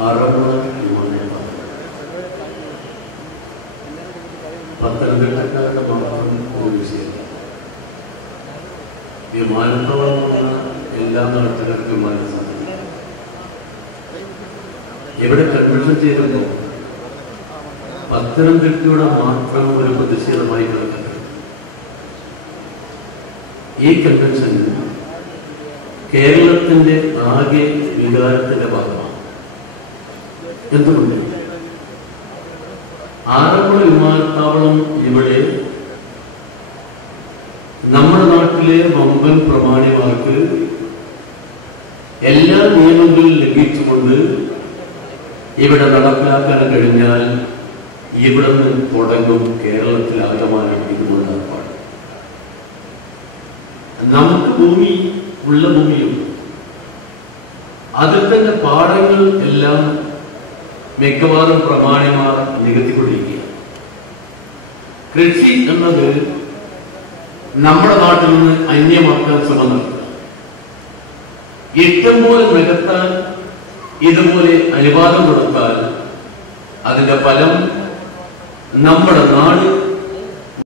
ആറന്മുള വിമാനത്താവളം പത്തനംതിട്ടക്കാരുടെ മാത്രം ഒരു വിഷയമല്ല. വിമാനത്താവളം എല്ലാ നാട്ടുകാർക്കും വിമാനം സാധിക്കും. എവിടെ കൺവെൻഷൻ ചെയ്തല്ലോ പത്തനംതിട്ടയുടെ മാത്രം ഒരു പ്രതിഷേധമായി കിടക്കുന്നത്. ഈ കൺവെൻഷൻ കേരളത്തിന്റെ ആകെ വികാരത്തിന്റെ ഭാഗമാണ്. എന്തുകൊണ്ട് ആറന്മുള വിമാനത്താവളം ഇവിടെ നമ്മുടെ നാട്ടിലെ വമ്പൻ പ്രമാണിമാർക്ക് എല്ലാ നിയമങ്ങളും ലംഘിച്ചുകൊണ്ട് ഇവിടെ നടപ്പിലാക്കാൻ കഴിഞ്ഞാൽ ഇവിടെ നിന്ന് തുടങ്ങും കേരളത്തിൽ ആകമാനം ഇതുകൊണ്ട് ഏർപ്പാട്. നമുക്ക് ഭൂമി ഉള്ള ഭൂമിയും അതിൽ തന്നെ പാടങ്ങൾ എല്ലാം മിക്കവാറും പ്രമാണിമാർ നികത്തിക്കൊണ്ടിരിക്കുക. കൃഷി എന്നത് നമ്മുടെ നാട്ടിൽ നിന്ന് അന്യമാക്കാൻ ശ്രമം നടത്തുക. ഇഷ്ടംപോലെ നികത്താൻ ഇതുപോലെ അനുവാദം കൊടുത്താൽ അതിന്റെ ഫലം നമ്മുടെ നാട്